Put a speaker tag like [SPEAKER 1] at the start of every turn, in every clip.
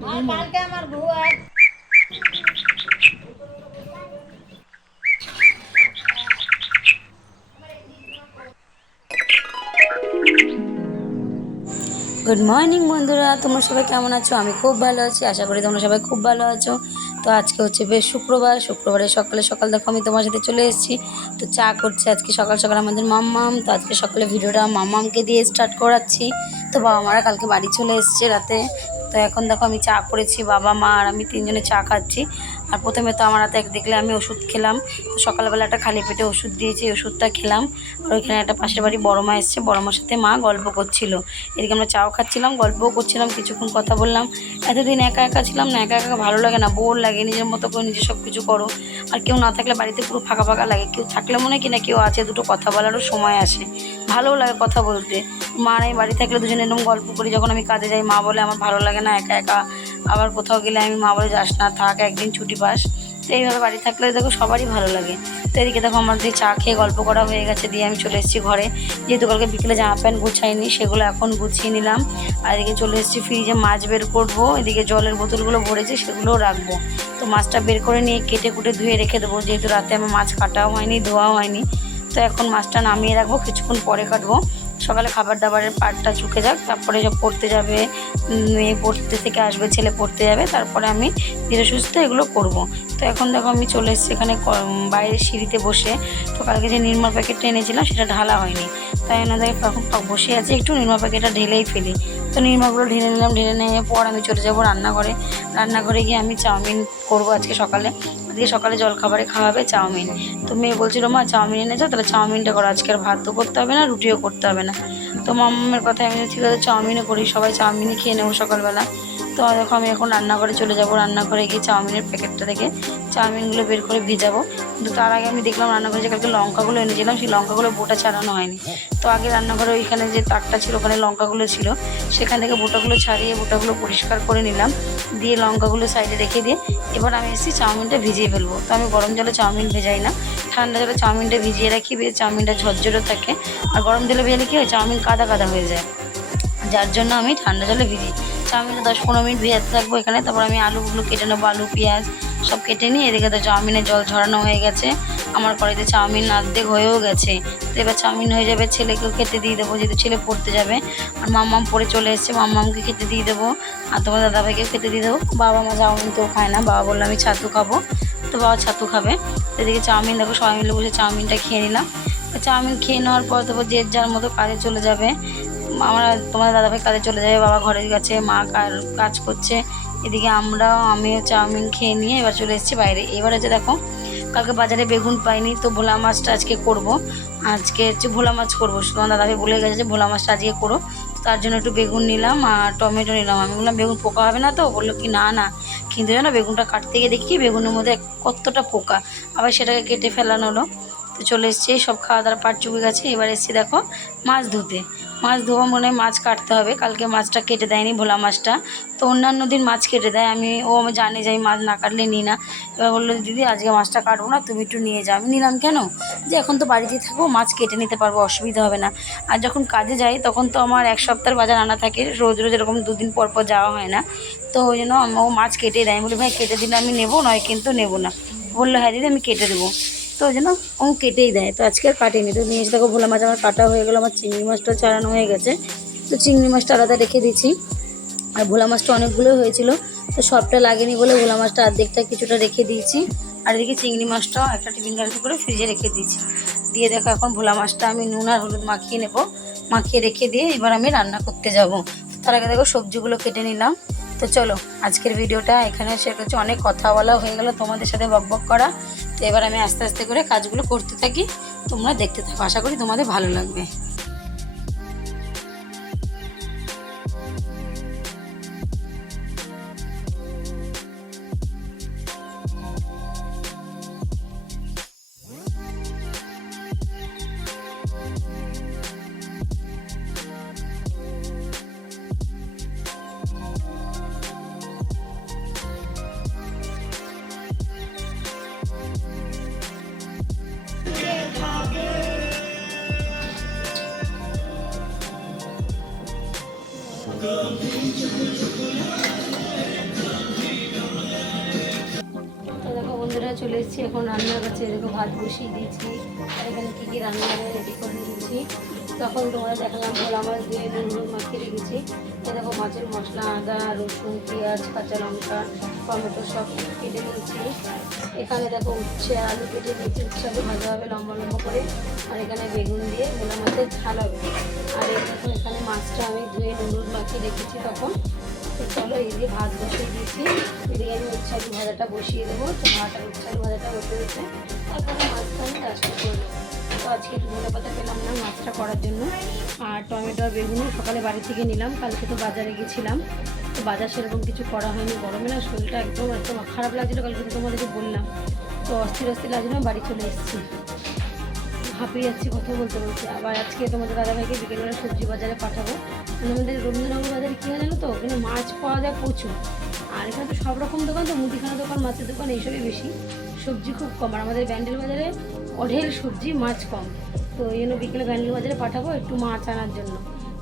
[SPEAKER 1] Good morning বন্ধুরা। তোমরা সবাই কেমন আছো? আমি খুব ভালো আছি। আশা করি তোমরা সবাই খুব ভালো আছো। তো আজকে হচ্ছে বেশ শুক্রবার। শুক্রবারে সকালে সকাল দেখো, আমি তোমার সাথে চলে এসেছি। তো চা করছে আজকে সকাল সকাল আমাদের মাম্মাম। তো আজকে সকালে ভিডিওটা মাম্মামকে দিয়ে স্টার্ট করাচ্ছি। তো বাবা মারা কালকে বাড়ি চলে এসছে রাতে। তো এখন দেখো আমি চা করেছি, বাবা, মা আর আমি তিনজনে চা খাচ্ছি। আর প্রথমে তো আমার হাতে এক দেখলে আমি ওষুধ খেলাম। তো সকালবেলা একটা খালি পেটে ওষুধ দিয়েছি ওষুধটা খেলাম। আর ওইখানে একটা পাশের বাড়ি বড় মা এসছে, বড় মার সাথে মা গল্প করছিল। এদিকে আমরা চাও খাচ্ছিলাম, গল্পও করছিলাম, কিছুক্ষণ কথা বললাম। এতদিন একা একা ছিলাম না, একা একা ভালো লাগে না বোর লাগে, নিজের মতো করে নিজে সব কিছু করো। আর কেউ না থাকলে বাড়িতে পুরো ফাঁকা ফাঁকা লাগে, কেউ থাকলে মনে হয় কি না কেউ আছে, দুটো কথা বলারও সময় আসে। ভালোও লাগে কথা বলতে। মা আমি বাড়ি থাকলে দুজনে এরকম গল্প করি, যখন আমি কাজে যাই, মা বলে, আমার ভালো লাগে না, একা একা। আবার কোথাও গেলে আমি মা বলে, যাস না, থাক, একদিন ছুটি পাস। তো এইভাবে বাড়ি থাকলে দেখো সবারই ভালো লাগে। তো এদিকে দেখো আমার দিয়ে চা খেয়ে গল্প করা হয়ে গেছে, দিয়ে আমি চলে এসেছি ঘরে। যেহেতু কালকে বিকেলে জামা প্যান্ট গুছাইনি, সেগুলো এখন গুছিয়ে নিলাম। আর এদিকে চলে এসেছি ফ্রিজে মাছ বের করব। এদিকে জলের বোতলগুলো ভরেছি, সেগুলোও রাখব। তো মাছটা বের করে নিয়ে কেটে কুটে ধুয়ে রেখে দেবো। যেহেতু রাতে আমার মাছ কাটাও হয়নি, ধোয়াও হয়নি তো এখন মাছটা নামিয়ে রাখব, কিছুক্ষণ পরে কাটবো। সকালে খাবার দাবারের পাটটা চুকে যাক, তারপরে পড়তে যাবে মেয়ে পড়তে থেকে আসবে, ছেলে পড়তে যাবে, তারপরে আমি ধীরে সুস্থ এগুলো করব। তো এখন দেখো আমি চলে এসেছি এখানে বাইরে সিঁড়িতে বসে। তো কালকে যে নির্মা প্যাকেটটা এনেছিলাম, সেটা ঢালা হয়নি। তাই ওনাদের এখন বসে আছি, একটু নির্মা প্যাকেটটা ঢেলেই ফেলি। তো নিরমাগুলো ঢেলে নিলাম, ঢেলে নিয়ে পর আমি চলে যাব রান্না করে রান্না করে গিয়ে আমি চাউমিন করব আজকে সকালে। আজকে সকালে জলখাবারে খাওয়াবে চাউমিন। তো মেয়ে বলছিল, মা, চাউমিন এনেছো? তাহলে চাউমিনটা করো। আজকে আর ভাতও করতে হবে না, রুটিও করতে হবে না। তো মামের কথা আমি ঠিক আছে, চাউমিনও করি, সবাই চাউমিনই খেয়ে নেব সকালবেলা। তো দেখো আমি এখন রান্নাঘরে চলে যাব। রান্নাঘরে গিয়ে চাউমিনের প্যাকেটটা থেকে চাউমিনগুলো বের করে ভিজাবো। কিন্তু তার আগে আমি দেখলাম রান্নাঘরে যে কালকে লঙ্কাগুলো এনেছিলাম সেই লঙ্কাগুলো বোটা ছাড়ানো হয়নি। তো আগে রান্নাঘরে ওইখানে যে তাকটা ছিল, ওখানে লঙ্কাগুলো ছিল, সেখান থেকে বোটাগুলো ছাড়িয়ে বোটাগুলো পরিষ্কার করে নিলাম। দিয়ে লঙ্কাগুলো সাইডে রেখে দিয়ে এবার আমি এসেছি চাউমিনটা ভিজিয়ে ফেলব। তো আমি গরম জলে চাউমিন ভেজাই না। ঠান্ডা জলে চাউমিনটা ভিজিয়ে রাখি, বেশ চাউমিনটা ঝরঝরে থাকে। আর গরম জলে ভেজালে কী হয়? চাউমিন কাদা কাদা হয়ে যায়। যার জন্য আমি ঠান্ডা জলে ভিজি। চাউমিনটা দশ পনেরো মিনিট ভেজাতে থাকব এখানে। তারপর আমি আলুগুলো কেটে নেব, আলু, পেঁয়াজ সব কেটে নিয়ে এদিকে তো চাউমিনের জল ঝরানো হয়ে গেছে। আমার কড়াইতে চাউমিন অর্ধেক হয়েও গেছে। তো এবার চাউমিন হয়ে যাবে, ছেলেকেও খেতে দিয়ে দেবো, যেহেতু ছেলে পড়তে যাবে। আর মাম্মাম পড়ে চলে এসছে, মাম্মামকে খেতে দিয়ে দেবো। আর তোমার দাদাভাইকেও খেতে দিয়ে দেবো। বাবা মা চাউমিন কেউ খায় না, বাবা বলল আমি ছাতু খাব। তো বাবা ছাতু খাবে। এদিকে চাউমিন দেখো, সবাই মিলে বসে চাউমিনটা খেয়ে নিলাম। তো চাউমিন খেয়ে নেওয়ার পর তারপর যে যার মতো কাজে চলে যাবে। আমরা তোমার দাদাভাই কাজে চলে যাবে, বাবা ঘরে গেছে, মা কাজ করছে। এদিকে আমরাও, আমিও চাউমিন খেয়ে নিয়ে এবার চলে এসেছি বাইরে। এবার হচ্ছে দেখো, কালকে বাজারে বেগুন পাইনি, তো ভোলা মাছটা আজকে করব। আজকে হচ্ছে ভোলা মাছ করব। তোমার দাদাভাই বলে গেছে যে ভোলা মাছটা আজকে করো। তার জন্য একটু বেগুন নিলাম আর টমেটো নিলাম। আমি বললাম, বেগুন পোকা হবে না তো? বলল, কি না না। কিন্তু জানো, বেগুনটা কাটতে গিয়ে দেখি বেগুনের মধ্যে কতটা পোকা। আবার সেটাকে কেটে ফেলানো হলো। তো চলে এসছি, সব খাওয়া দাওয়ার পাট চুকে গেছে, এবার এসছি দেখো মাছ ধুতে। মাছ ধোয়া মনে মাছ কাটতে হবে, কালকে মাছটা কেটে দেয়নি ভোলা মাছটা। তো অন্যান্য দিন মাছ কেটে দেয়, আমি, ও আমি জানি যে আমি মাছ না কাটলে নিই না। এবার বলল, দিদি, আজকে মাছটা কাটবো না, তুমি একটু নিয়ে যাও। আমি নিলাম, কেন? যে এখন তো বাড়িতেই থাকব, মাছ কেটে নিতে পারব, অসুবিধা হবে না। আর যখন কাজে যাই, তখন তো আমার এক সপ্তাহের বাজার আনা থাকে, রোজ রোজ এরকম দুদিন পর পর যাওয়া হয় না। তো ওই জন্য ও মাছ কেটে দেয়। আমি বলি, ভাই, কেটে দিলে আমি নেব? নয় কিন্তু নেব না। বলল হ্যাঁ দিদি, আমি কেটে দেবো। তো ওই জন্য ও কেটেই দেয়। তো আজকে আর কাটেনি। তো নিয়ে এসে দেখো ভোলা মাছ আমার কাটা হয়ে গেলো, আমার চিংড়ি মাছটাও চালানো হয়ে গেছে। তো চিংড়ি মাছটা আলাদা রেখে দিচ্ছি আর ভোলা মাছটা অনেকগুলো হয়েছিল। তো সবটা লাগেনি বলে ভোলা মাছটা অর্ধেকটা কিছুটা রেখে দিয়েছি। আর এদিকে চিংড়ি মাছটাও একটা টিফিন গাড়িতে করে ফ্রিজে রেখে দিয়েছি। দিয়ে দেখো এখন ভোলা মাছটা আমি নুন আর হলুদ মাখিয়ে নেব। মাখিয়ে রেখে দিয়ে এবার আমি রান্না করতে যাব। তার আগে দেখো সবজিগুলো কেটে নিলাম। তো চলো, আজকের ভিডিওটা এখানে শেষ করছি। অনেক কথা বলা হয়ে গেল তোমাদের সাথে বক বক করা। তো এবার আমি আস্তে আস্তে করে কাজগুলো করতে থাকি, তোমরা দেখতে থাকো। আশা করি তোমাদের ভালো লাগবে। চলে এসেছি। এখন রান্নার কাছে এরকম ভাত বসিয়ে দিয়েছি। এখানে কী কী রান্না রেডি করে দিয়েছি তখন তোমরা দেখালাম ভোলা মাছ দিয়ে নুন হলুদ মাখিয়ে রেখেছি। এ দেখো মাছের মশলা, আদা, রসুন, পেঁয়াজ, কাঁচা লঙ্কা, টমেটো সব কেটে নিয়েছি। এখানে দেখো উচ্ছে, আলু কেটে দিয়েছি উচ্ছে আলু ভাজা হবে লম্বা লম্বা করে। আর এখানে বেগুন দিয়ে ভোলা মাছের ঝাল হবে। আর দেখো এখানে মাছটা আমি ধুয়ে নুন হলুদ মাখিয়ে রেখেছি তখন। চলো এই দিয়ে ভাত বসিয়ে দিয়েছি। এদিকে আমি উচ্ছে আলু ভাজাটা বসিয়ে দেবো। তো ভাত আর উচ্ছে আলু ভাজাটা বসে হচ্ছে তারপরে মাছটা আমি রাস্তা করব তো আজকে ধনে পাতা পেলাম না, মাছটা করার জন্য। আর টমেটো আর বেগুনও সকালে বাড়ি থেকে নিলাম, কালকে তো বাজারে গেছিলাম। তো বাজার সেরকম কিছু করা হয়নি গরমে না, শরীরটা একদম একদম খারাপ লাগছিল, কালকে তো তোমাদেরকে বললাম। তো অস্থির অস্থির লাগছিল, বাড়ি চলে এসেছি। হাঁপিয়ে যাচ্ছি কথা বলতে বলতে। আবার আজকে তোমাদের দাদাভাইকে বিকেলবেলা সবজি বাজারে পাঠাবো। মানে আমাদের রবীন্দ্রনগর বাজারে কী হয় জানো তো? ওখানে মাছ পাওয়া যায় প্রচুর। আর এখানে তো সব রকম দোকান তো, মুদিখানা দোকান, মাছের দোকান, এইসবই বেশি। সবজি খুব কম। আর আমাদের ব্যান্ডেল বাজারে অঢেল সবজি মাছ কম। তো এই জন্য বিকেলে ব্যান্ডেল বাজারে পাঠাবো একটু মাছ আনার জন্য।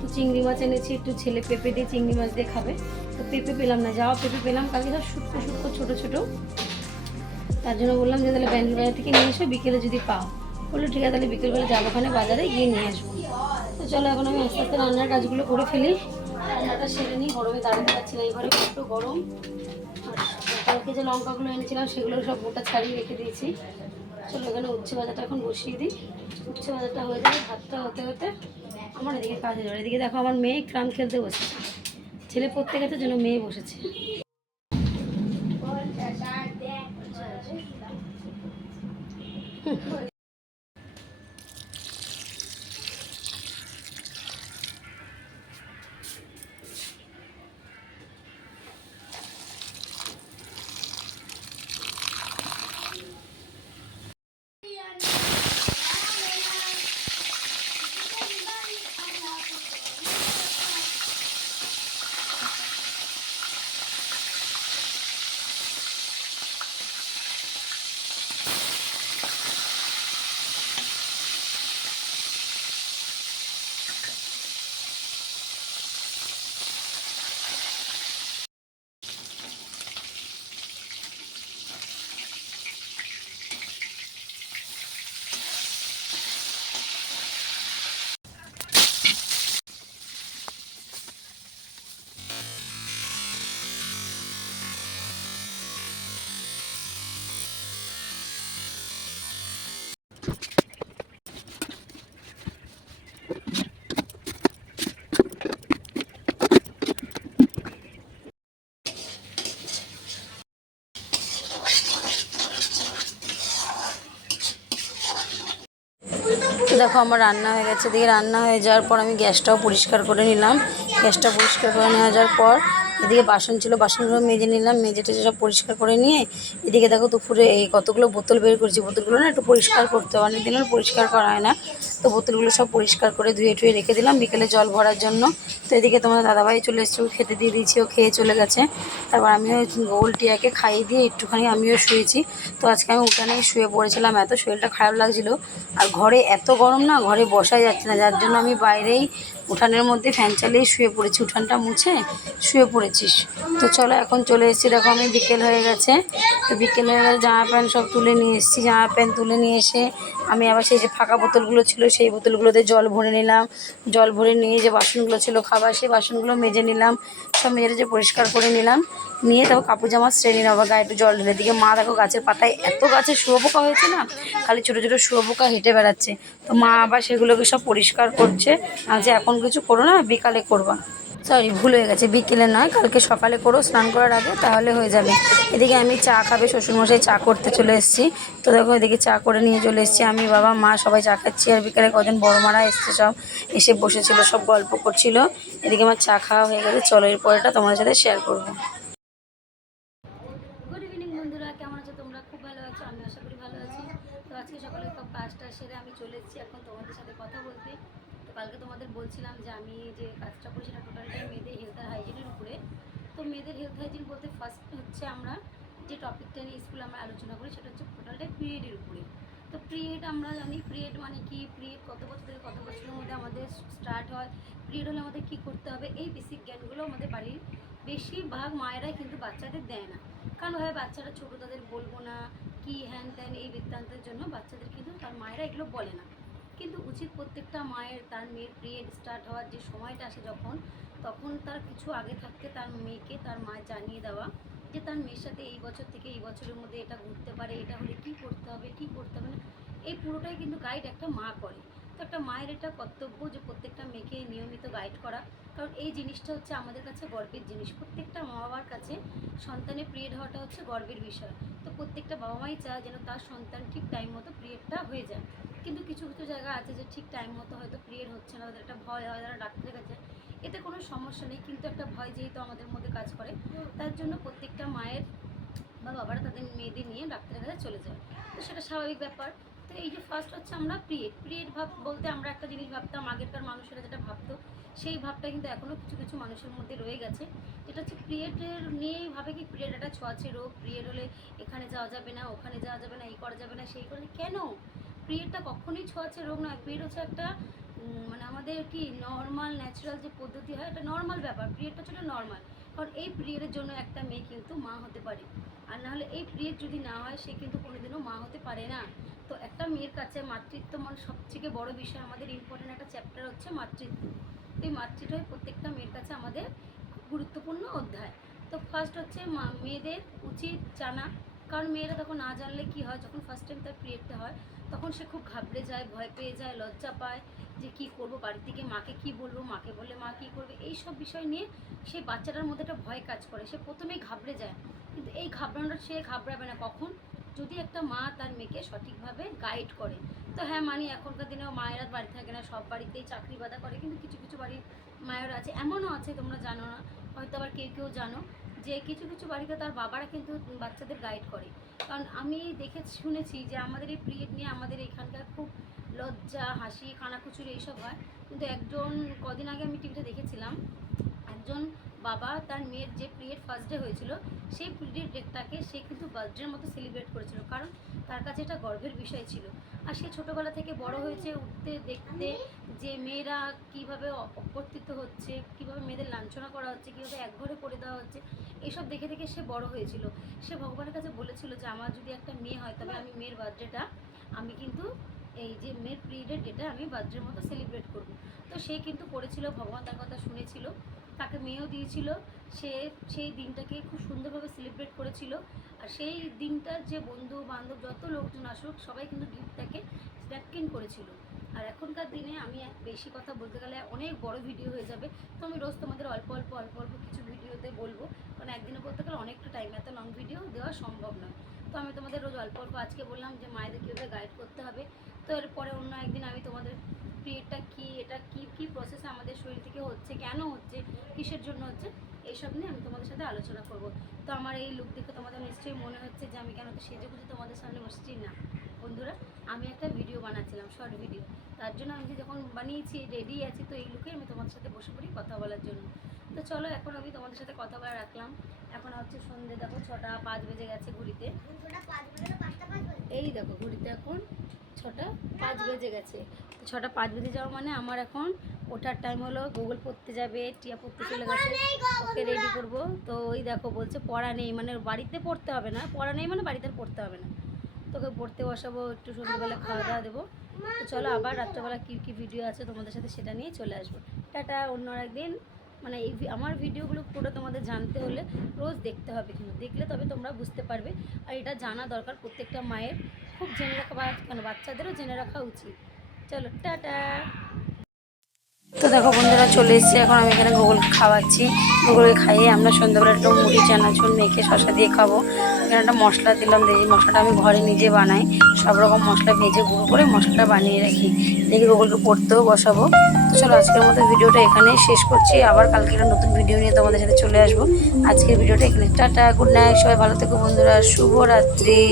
[SPEAKER 1] তো চিংড়ি মাছ এনেছি, একটু ছেলে পেঁপে দিয়ে চিংড়ি মাছ দিয়ে খাবে। তো পেঁপে পেলাম না যাওয়া পেঁপে পেলাম। কালকে সব শুটকো শুটকো, ছোটো ছোটো। তার জন্য বললাম যে তাহলে ব্যান্ডেল বাজার থেকে নিয়ে এসো, বিকেলে যদি পাও। বলল, ঠিক আছে, তাহলে বিকেলবেলা যাব ওখানে বাজারে গিয়ে নিয়ে আসব। তো চলো, এখন আমি আস্তে আস্তে রান্নার কাজগুলো করে ফেলি। রান্নাটা সেরে নিই গরমে দাঁড়াতে পারছি না এবারে একটু গরম। কালকে যে লঙ্কাগুলো এনেছিলাম, সেগুলো সব গোটা ছাড়িয়ে রেখে দিয়েছি। চলো এখানে উচ্ছে ভাজাটা এখন বসিয়ে দিই। উচ্ছে ভাজাটা হয়ে যাবে ভাতটা হতে হতে আমার এদিকে কাজে যাবে। এদিকে দেখো আমার মেয়ে ক্রাম খেলতে বসেছে। ছেলে পড়তে গেছে জন্য মেয়ে বসেছে। দেখো আমার রান্না হয়ে গেছে। দিয়ে রান্না হয়ে যাওয়ার পর আমি গ্যাসটাও পরিষ্কার করে নিলাম। গ্যাসটা পরিষ্কার করে নেওয়া যাওয়ার পর এদিকে বাসন ছিল, বাসনগুলো মেজে নিলাম মেজে টেজে সব পরিষ্কার করে নিয়ে, এদিকে দেখো দুপুরে এই কতগুলো বোতল বের করেছি। বোতলগুলো না একটু পরিষ্কার করতে হবে অনেক দিন হলো পরিষ্কার করা হয় না। তো বোতলগুলো সব পরিষ্কার করে ধুয়ে টুয়ে রেখে দিলাম বিকেলে জল ভরার জন্য। তো এদিকে তোমার দাদাভাই চলে এসেছে খেতে দিয়ে দিয়েছি, ও খেয়ে চলে গেছে। তারপর আমিও গোল টিয়াকে খাইয়ে দিয়ে একটুখানি আমিও শুয়েছি। তো আজকে আমি উঠানে শুয়ে পড়েছিলাম এত, শরীরটা খারাপ লাগছিল। আর ঘরে এত গরম না, ঘরে বসাই যাচ্ছে না, যার জন্য আমি বাইরেই উঠানের মধ্যে ফ্যান চালিয়ে শুয়ে পড়েছি, উঠানটা মুছে শুয়ে পড়েছিস। তো চলো এখন চলে এসেছি, দেখো আমি বিকেল হয়ে গেছে। তো বিকেল হয়ে গেছে, জামা প্যান্ট সব তুলে নিয়ে এসেছি, জামা প্যান্ট তুলে নিয়ে এসে আমি আবার সেই যে ফাঁকা বোতলগুলো ছিল, সেই বোতলগুলোতে জল ভরে নিলাম। জল ভরে নিয়ে যে বাসনগুলো ছিল খাবার, সেই বাসনগুলো মেজে নিলাম। সব মেজে টেজে পরিষ্কার করে নিলাম। নিয়ে তারপর কাপড় জামা শ্রেণি নেব গায়ে একটু জল ঢেলে দিকে। মা দেখো গাছের পাতায় এত গাছে শুয়োপোকা হয়েছে না? খালি ছোটো ছোটো শুয়োপোকা হেঁটে বেড়াচ্ছে। তো মা আবার সেগুলোকে সব পরিষ্কার করছে। যে এখন কিছু করো না, বিকালে করবা। সরি ভুল হয়ে গেছে, বিকেলে নয়, কালকে সকালে করো, স্নান করার আগে, তাহলে হয়ে যাবে। এদিকে আমি চা খাবে, শ্বশুরমশাই চা করতে চলে এসেছি। তো দেখো, এদিকে চা করে নিয়ে চলে এসেছি আমি, বাবা, মা সবাই চা খাচ্ছি, আর বিকেলে কজন বড় মারা এসছে সব, এসে বসেছিল, সব গল্প করছিল। এদিকে আমার চা খাওয়া হয়ে গেছে, চলো এর পরেটা তোমাদের সাথে শেয়ার করব। আমি আমি চলে এসেছি, এখন তোমাদের সাথে কথা বলতে। কালকে তোমাদের বলছিলাম যে আমি যে কাজটা করি সেটা টোটালটাই মেয়েদের হেলথ আর হাইজিনের উপরে। তো মেয়েদের হেলথ হাইজিন বলতে ফার্স্ট হচ্ছে আমরা যে টপিকটা নিয়ে স্কুলে আমরা আলোচনা করি, সেটা হচ্ছে টোটালটাই পিরিয়ডের উপরে। তো পিরিয়ড আমরা জানি পিরিয়ড মানে কি? পিরিয়ড কত বছর থেকে কত বছরের মধ্যে আমাদের স্টার্ট হয়? পিরিয়ড হলে আমাদের কী করতে হবে? এই বেসিক জ্ঞানগুলো আমাদের বাড়ির বেশিরভাগ মায়েরাই কিন্তু বাচ্চাদের দেয় না। কারণ ভাবে বাচ্চারা ছোটো, তাদের বলব না, কি হ্যান ত্যান এই বৃত্তান্তের জন্য বাচ্চাদের কিন্তু তার মায়েরা এগুলো বলে না। কিন্তু উচিত প্রত্যেকটা মায়ের, তার মেয়ের পিরিয়ড স্টার্ট হওয়ার যে সময়টা আসে যখন, তখন তার কিছু আগে থাকতে তার মেয়েকে, তার মা জানিয়ে দেওয়া যে তার মেয়ের সাথে এই বছর থেকে এই বছরের মধ্যে এটা ঘুরতে পারে, এটা হলে কী করতে হবে, কী করতে হবে না, এই পুরোটাই কিন্তু গাইড একটা মা করে। তো একটা মায়ের এটা কর্তব্য যে প্রত্যেকটা মেয়েকে নিয়মিত গাইড করা। কারণ এই জিনিসটা হচ্ছে আমাদের কাছে গর্বের জিনিস। প্রত্যেকটা মা বাবার কাছে সন্তানের পিরিয়ড হওয়াটা হচ্ছে গর্বের বিষয়। তো প্রত্যেকটা বাবা মাই চায় যেন তার সন্তান ঠিক টাইম মতো পিরিয়ডটা হয়ে যায়। কিন্তু কিছু কিছু জায়গা আছে যে ঠিক টাইম মতো হয়তো পিরিয়ড হচ্ছে না, তাদের একটা ভয় হয়, তারা ডাক্তারের কাছে। এতে কোনো সমস্যা নেই, কিন্তু একটা ভয় যেহেতু আমাদের মধ্যে কাজ করে, তার জন্য প্রত্যেকটা মায়ের বা বাবারা তাদের মেয়েদের নিয়ে ডাক্তারের কাছে চলে যায়। তো সেটা স্বাভাবিক ব্যাপার। তো এই যে ফার্স্ট হচ্ছে আমরা পিরিয়ড পিরিয়ড ভাব বলতে আমরা একটা জিনিস ভাবতাম, আগেরকার মানুষেরা যেটা ভাবতো, সেই ভাবটা কিন্তু এখনও কিছু কিছু মানুষের মধ্যে রয়ে গেছে। যেটা হচ্ছে পিরিয়ডের নিয়েই ভাবে কি পিরিয়ড একটা ছোঁয়াচে রোগ। পিরিয়ড হলে এখানে যাওয়া যাবে না, ওখানে যাওয়া যাবে না, এই করা যাবে না, সেই করে কেন? পিরিয়ডটা কখনোই ছোঁয়াচে রোগ নয়। পিরিয়ড হচ্ছে একটা মানে আমাদের কি নর্মাল ন্যাচারাল যে পদ্ধতি হয়, এটা নর্মাল ব্যাপার। পিরিয়ডটা হচ্ছে নর্মাল কারণ এই পিরিয়ডের জন্য একটা মেয়ে কিন্তু মা হতে পারে। আর নাহলে এই পিরিয়ড যদি না হয়, সে কিন্তু কোনোদিনও মা হতে পারে না। তো একটা মেয়ের কাছে মাতৃত্ব মানে সবথেকে বড় বিষয় আমাদের ইম্পর্টেন্ট একটা চ্যাপ্টার হচ্ছে মাতৃত্ব। এই মাতৃত্বই প্রত্যেকটা মেয়ের কাছে আমাদের গুরুত্বপূর্ণ অধ্যায়। তো ফার্স্ট হচ্ছে মেয়েদের উচিত জানা। কারণ মেয়েরা তখন না জানলে কি হয়? যখন ফার্স্ট টাইম তার পিরিয়ডটা হয়, তখন সে খুব ঘাবড়ে যায়, ভয় পেয়ে যায়, লজ্জা পায় যে কি করব বাড়ি থেকে মাকে কি বলব, মাকে বললে মা কি করবে? এই সব বিষয় নিয়ে সেই বাচ্চাটার মধ্যে একটা ভয় কাজ করে। সে প্রথমেই ঘাবড়ে যায়। কিন্তু এই ঘাবড়ানোটা সে ঘাবড়াবে না। কখন? যদি একটা মা তার মেয়েকে সঠিকভাবে গাইড করে, তো হ্যাঁ মানি এখনকার দিনেও মায়েরা বাড়ি থাকে না, সব বাড়িতেই চাকরি বাদা করে, কিন্তু কিছু কিছু বাড়ির মায়েরা আছে, এমনও আছে তোমরা জানো না, হয়তো আবার কেউ কেউ জানো যে কিছু কিছু বাড়িতে তার বাবারা কিন্তু বাচ্চাদের গাইড করে। কারণ আমি দেখে শুনেছি যে আমাদের এই পিরিয়ড নিয়ে আমাদের এখানকার খুব লজ্জা, হাসি, কানাকুচুরি এইসব হয়, কিন্তু একজন কদিন আগে আমি টিভিতে দেখেছিলাম, একজন বাবা তার মেয়ের যে পিরিয়ড ফার্স্ট ডে হয়েছিল, সেই পিরিয়ড ডেটটাকে সে কিন্তু বার্থডের মতো সেলিব্রেট করেছিল, কারণ তার কাছে এটা গর্বের বিষয় ছিল। আর সে ছোটোবেলা থেকে বড় হয়েছে, উঠতে দেখতে যে মেয়েরা কীভাবে অপর্তিত হচ্ছে, কীভাবে মেয়েদের লাঞ্ছনা করা হচ্ছে, কীভাবে একঘরে করে দেওয়া হচ্ছে এইসব দেখে দেখে সে বড় হয়েছিল। সে ভগবানের কাছে বলেছিল যে, আমার যদি একটা মেয়ে হয়, তবে আমি মেয়ের বার্থডেটা আমি কিন্তু এই যে মেয়ের পিরিয়ডের ডেটা আমি বার্থডের মতো সেলিব্রেট করব। তো সে কিন্তু করেছিল, ভগবান তার কথা শুনেছিল। তাকে মেয়েও দিয়েছিল। সে, সেই দিনটাকে খুব সুন্দরভাবে সেলিব্রেট করেছিল। আর সেই দিনটার যে বন্ধু, বান্ধব যত লোকজন আসুক, সবাই কিন্তু গিফটটাকে স্ন্যাপকিন করেছিল। আর এখনকার দিনে আমি বেশি কথা বলতে গেলে অনেক বড় ভিডিও হয়ে যাবে। তো আমি রোজ তোমাদের অল্প অল্প অল্প অল্প কিছু ভিডিওতে বলব। কারণ একদিনে বলতে গেলে অনেকটা টাইম এত লং ভিডিও দেওয়া সম্ভব নয়। তো আমি তোমাদের রোজ অল্প অল্প আজকে বললাম যে মায়েদের কীভাবে গাইড করতে হবে। তো এরপরে অন্য একদিন আমি তোমাদের পিরিয়ডটা কী, এটা কী কী প্রসেস আমাদের শরীর থেকে হচ্ছে, কেন হচ্ছে, কিসের জন্য হচ্ছে, এইসব নিয়ে আমি তোমাদের সাথে আলোচনা করব। তো আমার এই লুক দেখে তোমাদের নিশ্চয়ই মনে হচ্ছে যে আমি কেন তো সেজে গুজে তোমাদের সামনে বসছি না। বন্ধুরা, আমি একটা ভিডিও বানাচ্ছিলাম শর্ট ভিডিও তার জন্য আমি যখন বানিয়েছি রেডি আছি, তো এই লুকে আমি তোমাদের সাথে বসে পড়ি কথা বলার জন্য। তো চলো, এখন আমি তোমাদের সাথে কথা বলা রাখলাম। এখন হচ্ছে সন্ধে, দেখো ছটা পাঁচ বেজে গেছে ঘড়িতে। এই দেখো ঘড়িতে এখন ছটা পাঁচ বেজে গেছে। ছটা পাঁচ বেজে যাওয়া মানে আমার এখন ওঠার টাইম হলো গুগল পড়তে যাবে টিয়া পড়তে চলে গেছে ওকে রেডি করব। তো ওই দেখো বলছে পড়া নেই মানে বাড়িতে পড়তে হবে না। পড়া নেই মানে বাড়িতে আর পড়তে হবে না। তোকে পড়তে বসাবো একটু সন্ধ্যেবেলা খাওয়া দাওয়া দেবো। তো চলো আবার রাত্রেবেলা কী কী ভিডিও আছে তোমাদের সাথে সেটা নিয়ে চলে আসব। টাটা অন্য একদিন মানে এই আমার ভিডিওগুলো পুরো তোমাদের জানতে হলে রোজ দেখতে হবে কিন্তু। দেখলে তবে তোমরা বুঝতে পারবে। আর এটা জানা দরকার প্রত্যেকটা মায়ের। খুব জেনে রাখা কেন বাচ্চাদেরও জেনে রাখা উচিত। চলো, টাটা! তো দেখো বন্ধুরা, চলে এসেছি। এখন আমি এখানে গুগল খাওয়াচ্ছি। গুগলকে খাইয়ে আমরা সন্ধ্যাবেলা একটু মুড়ি চানাচুর মেখে শশা দিয়ে খাব। এখানে একটা মশলা দিলাম, দেখি মশলাটা আমি ঘরে নিজে বানাই। সব রকম মশলা ভেজে গুঁড়ো করে মশলাটা বানিয়ে রাখি। দেখি গুগলকে পড়তেও বসাবো। তো চলো, আজকের মতো ভিডিওটা এখানেই শেষ করছি। আবার কালকে একটা নতুন ভিডিও নিয়ে তোমাদের সাথে চলে আসব। আজকের ভিডিওটা এখানে, টাটা, গুড নাইট, সবাই ভালো থেকো বন্ধুরা। শুভরাত্রি।